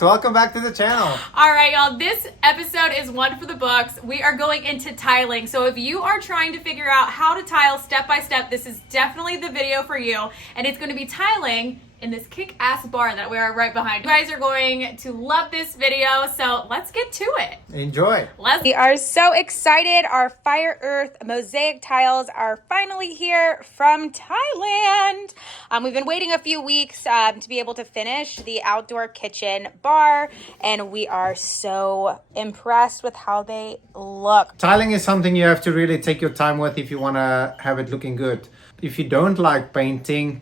guys, welcome back to the channel. All right, y'all, this episode is one for the books. We are going into tiling. So if you are trying to figure out how to tile step by step, this is definitely the video for you. And it's going to be tiling in this kick-ass bar that we are right behind. You guys are going to love this video, so let's get to it. Enjoy. We are so excited. Our Fire Earth mosaic tiles are finally here from Thailand. We've been waiting a few weeks to be able to finish the outdoor kitchen bar, and we are so impressed with how they look. Tiling is something you have to really take your time with if you want to have it looking good. If you don't like painting,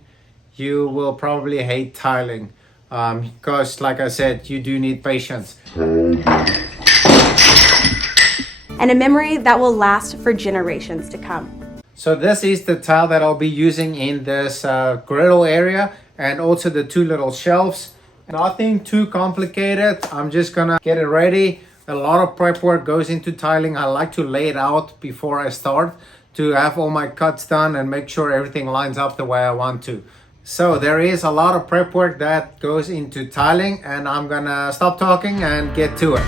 you will probably hate tiling because, like I said, you do need patience. And a memory that will last for generations to come. So this is the tile that I'll be using in this griddle area and also the two little shelves. Nothing too complicated. I'm just gonna get it ready. A lot of prep work goes into tiling. I like to lay it out before I start to have all my cuts done and make sure everything lines up the way I want to. So there is a lot of prep work that goes into tiling, and I'm gonna stop talking and get to it.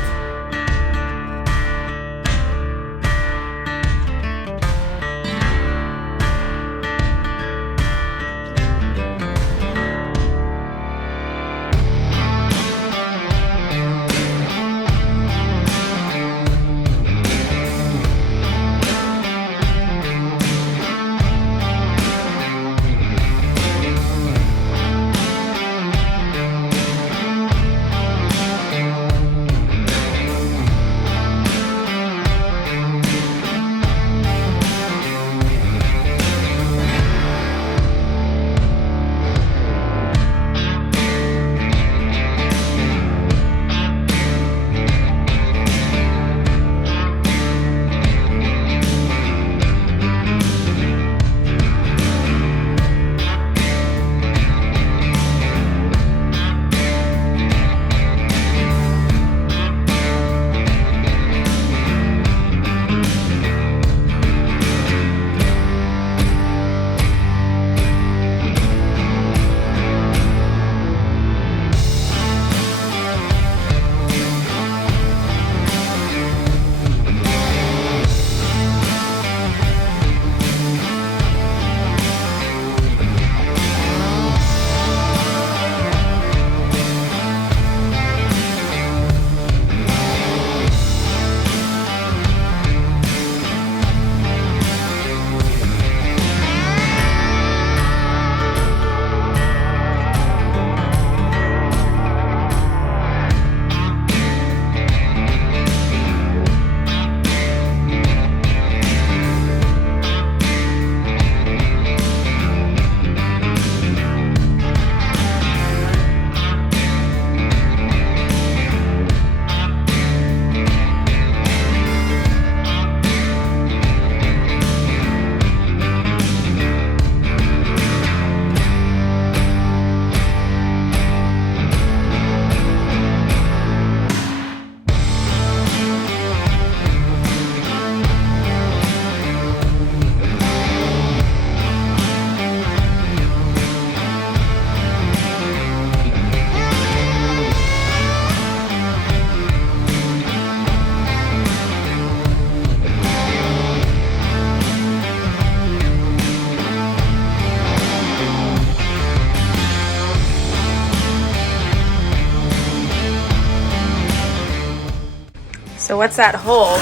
So what's that hole?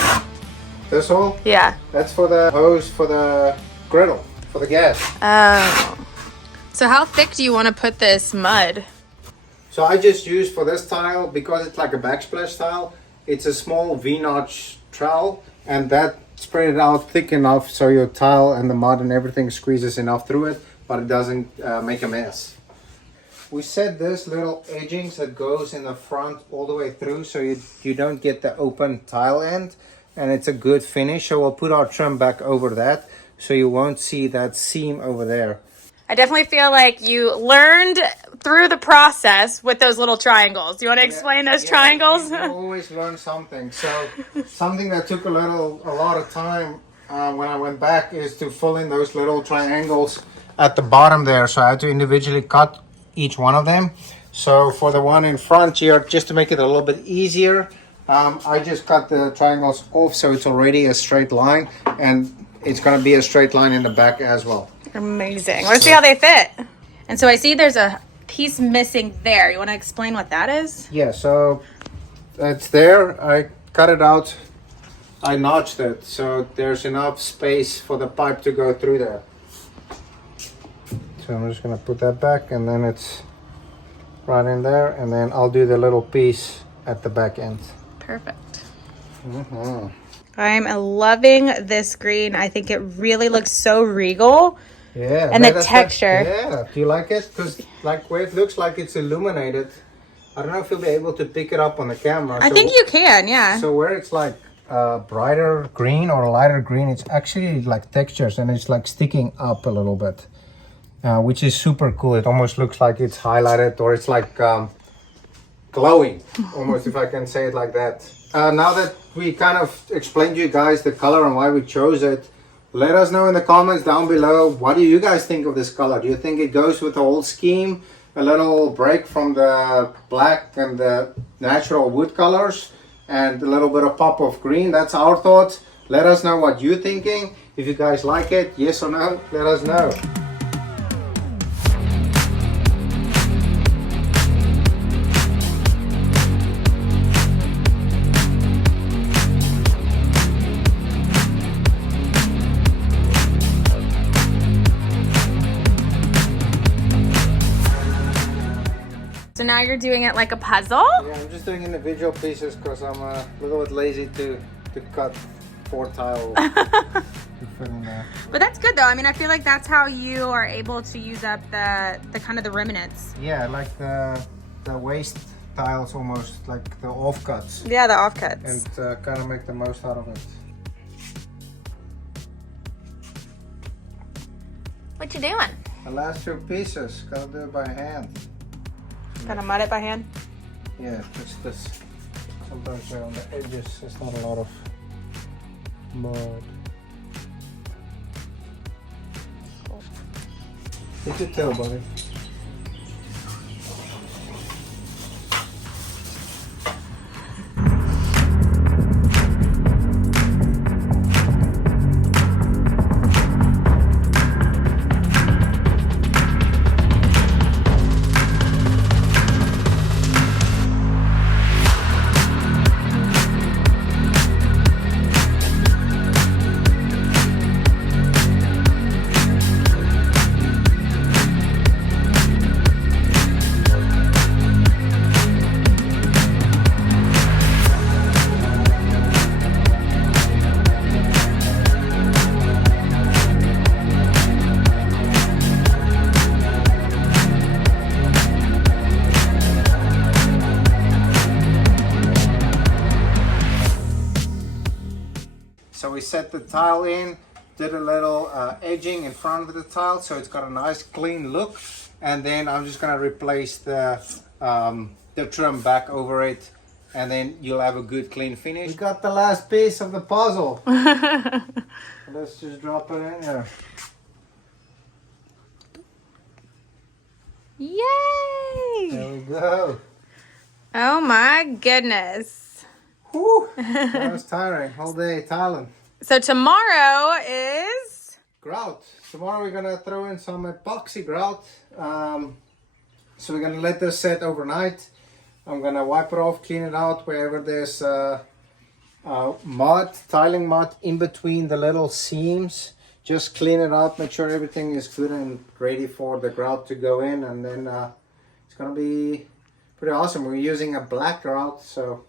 This hole? Yeah. That's for the hose for the griddle, for the gas. Oh. So how thick do you want to put this mud? So I just use for this tile, because it's like a backsplash tile, it's a small V-notch trowel, and that spread it out thick enough so your tile and the mud and everything squeezes enough through it, but it doesn't make a mess. We set this little edgings that goes in the front all the way through so you don't get the open tile end, and it's a good finish. So we'll put our trim back over that so you won't see that seam over there. I definitely feel like you learned through the process with those little triangles. Do you want to explain those triangles? You always learn something. So something that took a lot of time when I went back is to fill in those little triangles at the bottom there. So I had to individually cut each one of them. So for the one in front here, just to make it a little bit easier, I just cut the triangles off so it's already a straight line, and it's going to be a straight line in the back as well. Amazing. Let's see how they fit. And so I see there's a piece missing there. You want to explain what that is? Yeah, so it's there. I cut it out. I notched it so there's enough space for the pipe to go through there. So I'm just going to put that back, and then it's right in there, and then I'll do the little piece at the back end. Perfect. Mm-hmm. I'm loving this green. I think it really looks so regal. Yeah. And the texture. Yeah. Do you like it? Because like where it looks like it's illuminated, I don't know if you'll be able to pick it up on the camera. I think you can, yeah. So where it's like brighter green or lighter green, it's actually like textures, and it's like sticking up a little bit, which is super cool. It almost looks like it's highlighted, or it's like glowing, almost, if I can say it like that. Now that we kind of explained to you guys the color and why we chose it, let us know in the comments down below, what do you guys think of this color? Do you think it goes with the whole scheme, a little break from the black and the natural wood colors, and a little bit of pop of green? That's our thoughts. Let us know what you're thinking. If you guys like it, yes or no, let us know. So now you're doing it like a puzzle? Yeah, I'm just doing individual pieces because I'm a little bit lazy to cut 4 tiles. But that's good though. I mean, I feel like that's how you are able to use up the kind of the remnants. Yeah, like the waste tiles, almost like the offcuts. Yeah, the offcuts. And kind of make the most out of it. What you doing? The last 2 pieces, gotta do it by hand. Gonna mud it by hand? Yeah, it's this. Sometimes on the edges, there's not a lot of mud. Cool. Take your tail, buddy. So we set the tile in, did a little edging in front of the tile so it's got a nice clean look, and then I'm just gonna replace the trim back over it, and then you'll have a good clean finish. We got the last piece of the puzzle. Let's just drop it in there. Yay! There we go. Oh my goodness. Whew, that was tiring, whole day tiling. So tomorrow is... Grout. Tomorrow we're gonna throw in some epoxy grout. So we're gonna let this set overnight. I'm gonna wipe it off, clean it out wherever there's mud, tiling mud in between the little seams. Just clean it out, make sure everything is good and ready for the grout to go in, and then it's gonna be pretty awesome. We're using a black grout, so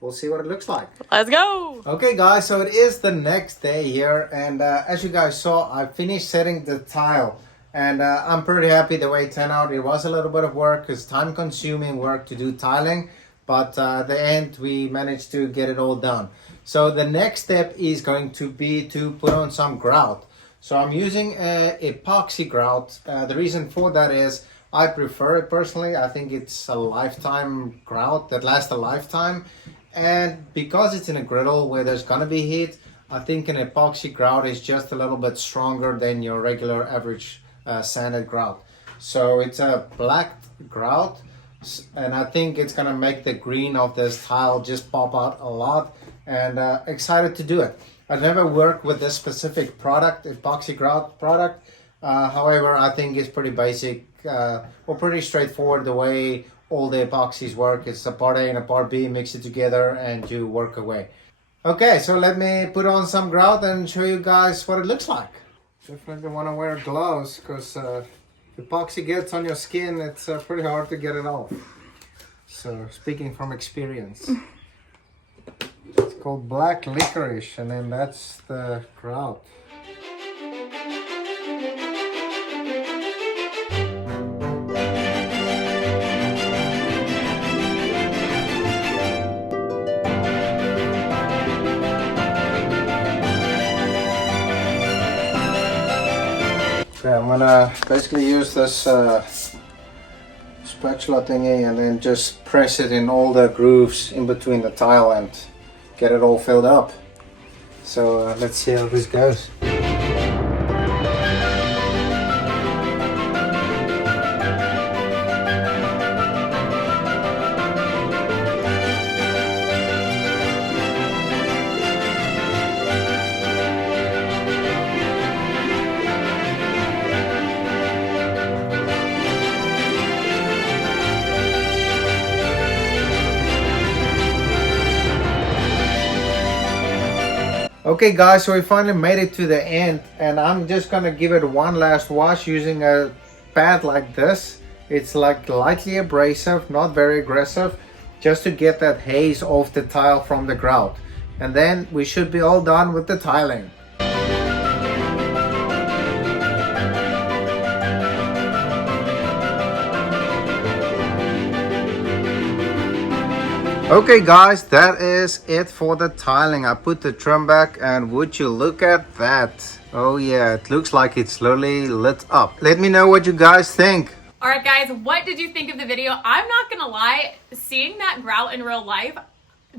we'll see what it looks like. Let's go! Okay guys, so it is the next day here, and as you guys saw, I finished setting the tile, and I'm pretty happy the way it turned out. It was a little bit of work, it's time consuming work to do tiling, but at the end we managed to get it all done. So the next step is going to be to put on some grout. So I'm using epoxy grout. The reason for that is I prefer it personally. I think it's a lifetime grout that lasts a lifetime. And because it's in a griddle where there's gonna be heat, I think an epoxy grout is just a little bit stronger than your regular average sanded grout. So it's a black grout, And I think it's gonna make the green of this tile just pop out a lot, and excited to do it. I've never worked with this specific product, epoxy grout product. However, I think it's pretty basic or pretty straightforward the way all the epoxies work. It's a part A and a part B, mix it together and you work away. Okay, so let me put on some grout and show you guys what it looks like. Definitely want to wear gloves because epoxy gets on your skin, it's pretty hard to get it off. So speaking from experience. It's called black licorice, and then that's the grout. Okay, I'm gonna basically use this spatula thingy and then just press it in all the grooves in between the tile and get it all filled up. So let's see how this goes. Okay guys, so we finally made it to the end, and I'm just gonna give it one last wash using a pad like this. It's like lightly abrasive, not very aggressive, just to get that haze off the tile from the grout. And then we should be all done with the tiling. Okay guys, that is it for the tiling. I put the trim back, and would you look at that? Oh yeah, it looks like it's slowly lit up. Let me know what you guys think. All right, guys, what did you think of the video? I'm not gonna lie, seeing that grout in real life,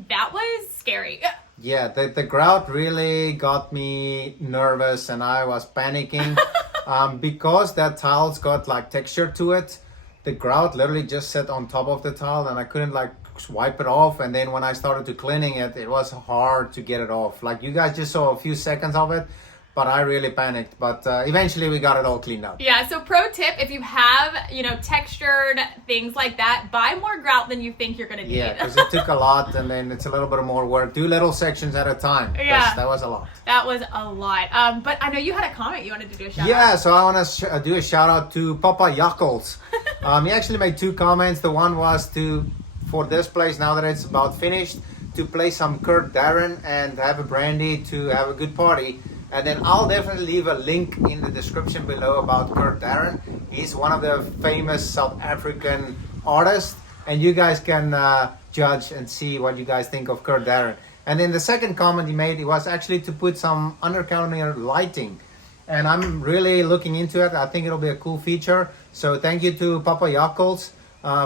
that was scary. Yeah, the grout really got me nervous and I was panicking because that tile's got like texture to it. The grout literally just sat on top of the tile and I couldn't like wipe it off, and then when I started to cleaning it, it was hard to get it off. Like you guys just saw a few seconds of it, but I really panicked. But eventually we got it all cleaned up. Yeah, so pro tip, if you have, textured things like that, buy more grout than you think you're gonna need. Yeah, because it took a lot, and then it's a little bit more work. Do little sections at a time. Yeah. That was a lot. That was a lot. But I know you had a comment you wanted to do a shout out. Yeah, so I want to do a shout out to Papa Yakkels. He actually made two comments. The one was for this place, now that it's about finished, to play some Kurt Darren and have a brandy to have a good party. And then I'll definitely leave a link in the description below about Kurt Darren. He's one of the famous South African artists, and you guys can judge and see what you guys think of Kurt Darren. And then the second comment he made, was actually to put some undercounter lighting, and I'm really looking into it. I think it'll be a cool feature. So thank you to Papa Yakkels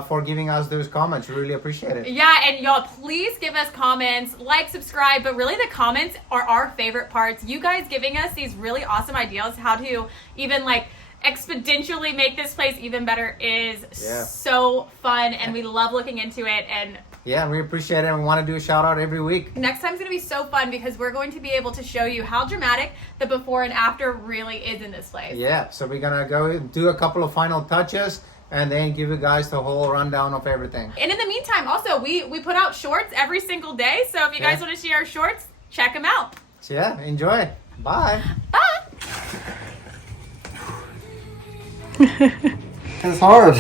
for giving us those comments. Really appreciate it. Yeah, and y'all, please give us comments, like, subscribe, but really the comments are our favorite parts. You guys giving us these really awesome ideas how to even like exponentially make this place even better is so fun, and we love looking into it. And yeah, we appreciate it, and we want to do a shout out every week. Next time's going to be so fun because we're going to be able to show you how dramatic the before and after really is in this place. Yeah, so we're going to go do a couple of final touches and then give you guys the whole rundown of everything. And in the meantime, also, we put out shorts every single day. So if you guys want to see our shorts, check them out. So yeah, enjoy. Bye. Bye. It's hard.